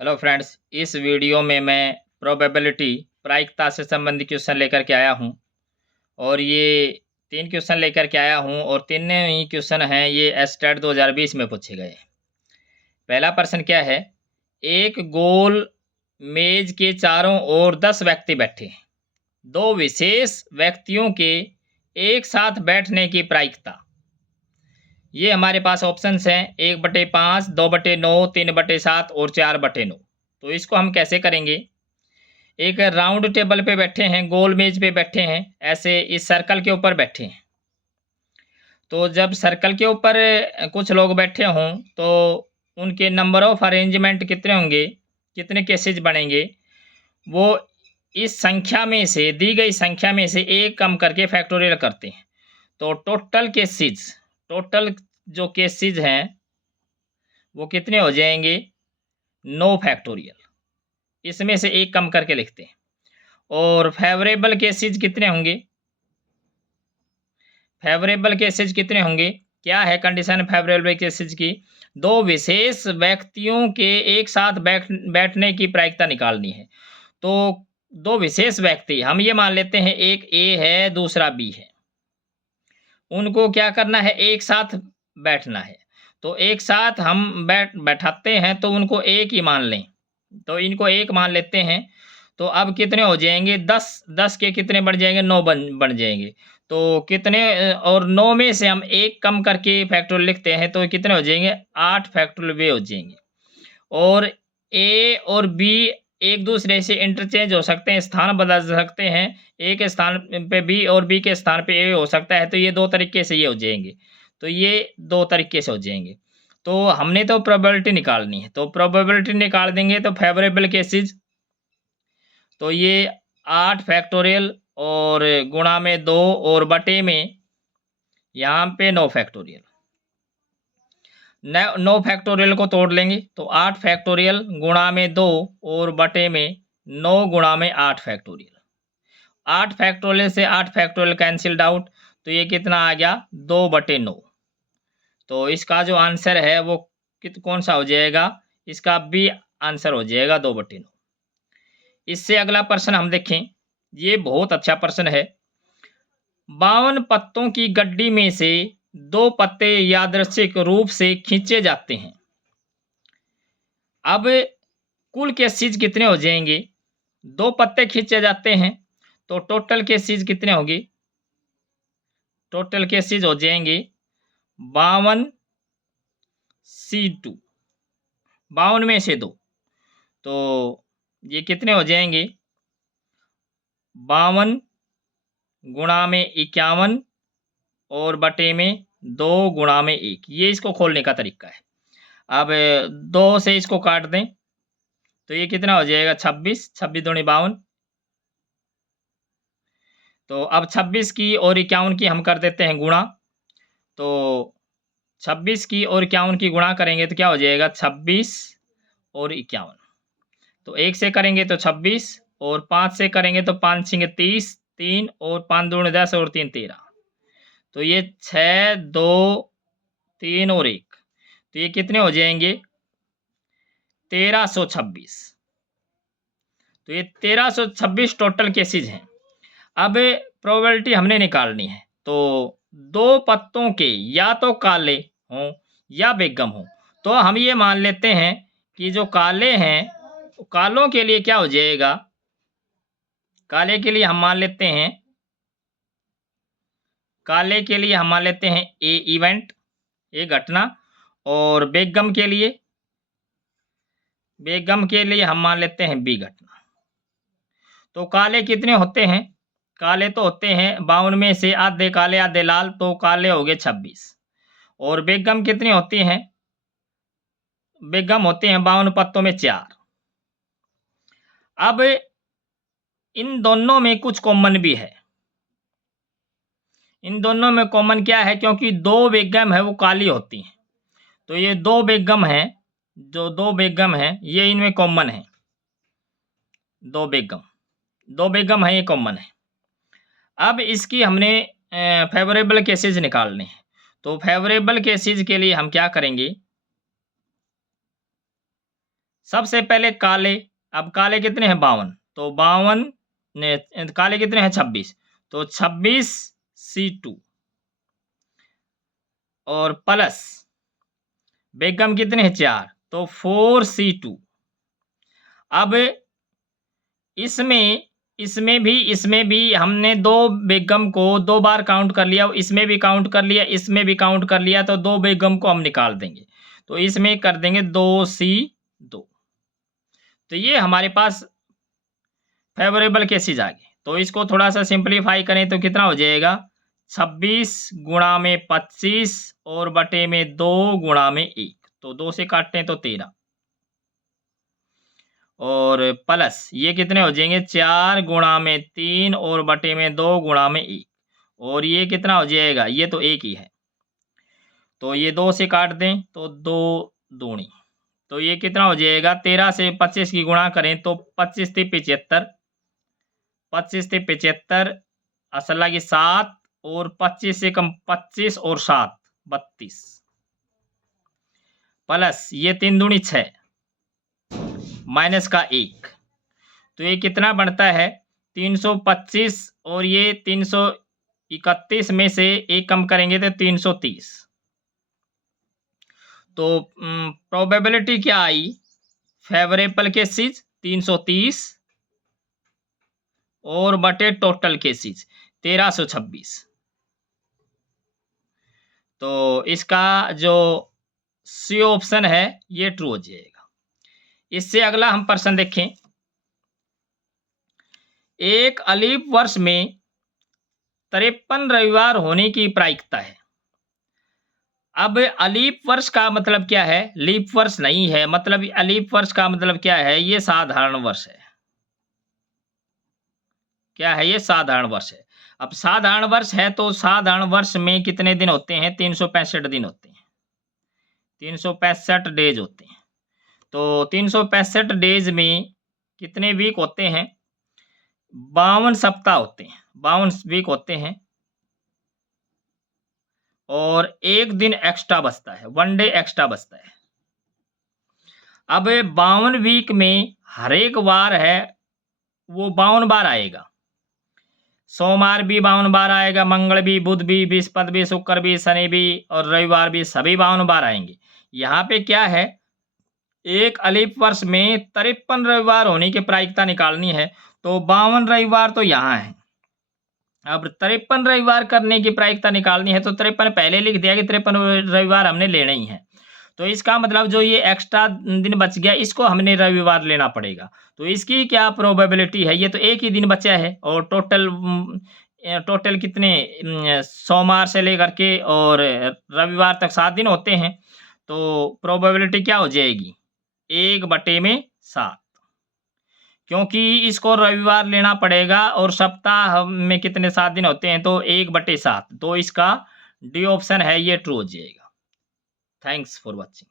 Hello friends, इस video में मैं प्रोबेबिलिटी प्रायिकता से संबंधित क्वेश्चन लेकर के आया हूं और ये 3 क्वेश्चन लेकर के आया हूं और तीनों ही क्वेश्चन हैं ये एस्टेट 2020 में पूछे गए। पहला प्रश्न क्या है? एक गोल मेज के चारों ओर 10 व्यक्ति बैठे हैं। दो विशेष व्यक्तियों के एक साथ बैठने की प्रायिकता। ये हमारे पास ऑप्शंस हैं 1/5, 2/9, 3/7 और 4/9। तो इसको हम कैसे करेंगे? एक राउंड टेबल पे बैठे हैं, गोल मेज पे बैठे हैं, ऐसे इस सर्कल के ऊपर बैठे हैं। तो जब सर्कल के ऊपर कुछ लोग बैठे हों तो उनके नंबर ऑफ अरेंजमेंट कितने होंगे, कितने केसेज बनेंगे, वो इस संख्या में से, दी गई संख्या में से एक कम करके फैक्टोरियल करते हैं। तो टोटल जो केसेज हैं वो कितने हो जाएंगे? 9 फैक्टोरियल। इसमें से एक कम करके लिखते हैं। और फेवरेबल केसेज कितने होंगे? फेवरेबल केसेज कितने होंगे? क्या है कंडीशन फेवरेबल केसेज की? दो विशेष व्यक्तियों के एक साथ बैठने की प्रायिकता निकालनी है। तो दो विशेष व्यक्ति हम ये मान लेते हैं, एक ए है दूसरा बी है। उनको क्या करना है? एक साथ बैठना है। तो एक साथ हम बैठाते हैं तो उनको एक ही मान लें। तो इनको एक मान लेते हैं। तो अब कितने हो जाएंगे? 10 के कितने बढ़ जाएंगे? 9 बन जाएंगे। तो कितने और 9 में से हम एक कम करके फैक्टोरियल लिखते हैं तो कितने हो जाएंगे? 8 फैक्टोरियल वे हो जाएंगे। और ए और बी एक दूसरे से इंटरचेंज हो सकते हैं, स्थान बदल सकते हैं। ए के स्थान पे बी और बी के स्थान पे ए हो सकता है। तो ये दो तरीके से ये हो जाएंगे। तो ये दो तरीके से हो जाएंगे। तो हमने तो प्रोबेबिलिटी निकालनी है, तो प्रोबेबिलिटी निकाल देंगे तो फेवरेबल केसेज, तो ये 8 फैक्टोरियल और गुणा में 2 और बटे में यहाँ पे 9 फैक्टोरियल। 9 फैक्टोरियल को तोड़ लेंगे तो 8 फैक्टोरियल गुणा में 2 और बटे में 9 गुणा में 8 फैक्टोरियल। 8 फैक्टोरियल से 8 फैक्टोरियल कैंसिल्ड आउट। तो ये कितना आ गया? 2/9। तो इसका जो आंसर है वो कौन सा हो जाएगा? इसका बी आंसर हो जाएगा 2/9। इससे अगला प्रश्न हम देखें। ये बहुत अच्छा प्रश्न है। 52 पत्तों की गड्डी में से 2 पत्ते यादृच्छिक रूप से खींचे जाते हैं। अब कुल केसेज कितने हो जाएंगे? 2 पत्ते खींचे जाते हैं तो टोटल केसेज कितने होंगे? टोटल केसेज हो जाएंगे 52C2। 52 में से 2, तो ये कितने हो जाएंगे? 52 गुणा में 51 और बटे में 2 गुणा में 1। ये इसको खोलने का तरीका है। अब 2 से इसको काट दें तो ये कितना हो जाएगा? 26। 26 दूनी 52। तो अब 26 की और 51 की हम कर देते हैं गुणा। तो 26 की और 51 की गुणा करेंगे तो क्या हो जाएगा? 26 और 51। तो 1 से करेंगे तो 26 और 5 से करेंगे तो 5 छिंगे 30, 3 और 5 दूनी 10 और 3 13। तो ये 6, 2, 3 और 1। तो ये कितने हो जाएंगे? 1326। तो ये 1326 टोटल केसेज हैं। अब प्रोबेबिलिटी हमने निकालनी है। तो 2 पत्तों के या तो काले हों या बेगम हों। तो हम ये मान लेते हैं कि जो काले हैं, कालों के लिए क्या हो जाएगा? काले के लिए हम मान लेते हैं, काले के लिए हम मान लेते हैं ए इवेंट, ए घटना। और बेगम के लिए, बेगम के लिए हम मान लेते हैं बी घटना। तो काले कितने होते हैं? काले तो होते हैं 52 में से आधे काले आधे लाल, तो काले हो गए 26। और बेगम कितनी होती हैं? बेगम होते हैं 52 पत्तों में 4। अब इन दोनों में कुछ कॉमन भी है। इन दोनों में कॉमन क्या है? क्योंकि 2 बेगम है वो काली होती हैं। तो ये 2 बेगम हैं, जो 2 बेगम हैं ये इनमें कॉमन है। 2 बेगम है, ये कॉमन है। अब इसकी हमने फेवरेबल केसेज निकालने हैं। तो फेवरेबल केसेज के लिए हम क्या करेंगे? सबसे पहले काले, अब काले कितने हैं 52, तो 52 ने काले कितने हैं 26, तो 26C2 और प्लस बेगम कितने हैं 4, तो 4C2। अब इसमें भी हमने 2 बेगम को 2 बार काउंट कर लिया, इसमें भी काउंट कर लिया, इसमें भी काउंट कर लिया, तो 2 बेगम को हम निकाल देंगे, तो इसमें कर देंगे 2C2। तो ये हमारे पास फेवरेबल केसेज आ गए। तो इसको थोड़ा सा सिंप्लीफाई करें तो कितना हो जाएगा, 26 गुणा में 25 और बटे में 2 गुणा में 1, तो 2 से काटते हैं तो 13 और प्लस ये कितने हो जाएंगे 4 गुणा में 3 और बटे में 2 गुणा में 1, और ये कितना हो जाएगा, ये तो 1 ही है, तो ये 2 से काट दें तो 2 दूनी, तो ये कितना हो जाएगा 13 से 25 की गुणा करें तो 25 से 75, 25 से 75 असल की 7 और 25 से कम 25 और 7 32 प्लस ये 3 दूनी 6 माइनस का 1, तो ये कितना बनता है 325 और ये 331 में से 1 कम करेंगे तो 330। तो प्रोबेबिलिटी क्या आई, फेवरेबल केसेस 330 और बटे टोटल केसेस 1326। तो इसका जो सी ऑप्शन है ये ट्रू हो जाएगा। इससे अगला हम प्रश्न देखें, एक अलीफ वर्ष में 53 रविवार होने की प्रायिकता है। अब अलीफ वर्ष का मतलब क्या है, लीप वर्ष नहीं है, मतलब अलीफ वर्ष का मतलब क्या है, ये साधारण वर्ष है। क्या है, ये साधारण वर्ष है। अब साधारण वर्ष है तो साधारण वर्ष में कितने दिन होते हैं, 365 दिन होते हैं, 365 डेज होते हैं। तो 365 डेज में कितने वीक होते हैं, 52 सप्ताह होते हैं, 52 वीक होते हैं, और 1 दिन एक्स्ट्रा बचता है, 1 डे एक्स्ट्रा बचता है। अब 52 वीक में हर एक वार है वो 52 बार आएगा, सोमवार भी 52 बार आएगा, मंगल भी, बुध भी, बृहस्पति भी, शुक्र भी, शनि भी और रविवार भी, सभी 52 बार आएंगे। यहाँ पे क्या है, एक अलीफ वर्ष में 53 रविवार होने की प्रायिकता निकालनी है, तो 52 रविवार तो यहाँ है। अब 53 रविवार करने की प्रायिकता निकालनी है तो 53 पहले लिख दिया कि 53 रविवार हमने लेने ही है, तो इसका मतलब जो ये एक्स्ट्रा दिन बच गया इसको हमने रविवार लेना पड़ेगा। तो इसकी क्या प्रोबेबिलिटी है, ये तो एक ही दिन बचा है और टोटल कितने सोमवार से लेकर के और रविवार तक 7 दिन होते हैं, तो प्रोबेबिलिटी क्या हो जाएगी 1/7, क्योंकि इसको रविवार लेना पड़ेगा और सप्ताह में कितने 7 दिन होते हैं, तो 1/7, तो इसका डी ऑप्शन है ये ट्रू हो जाएगा। Thanks for watching.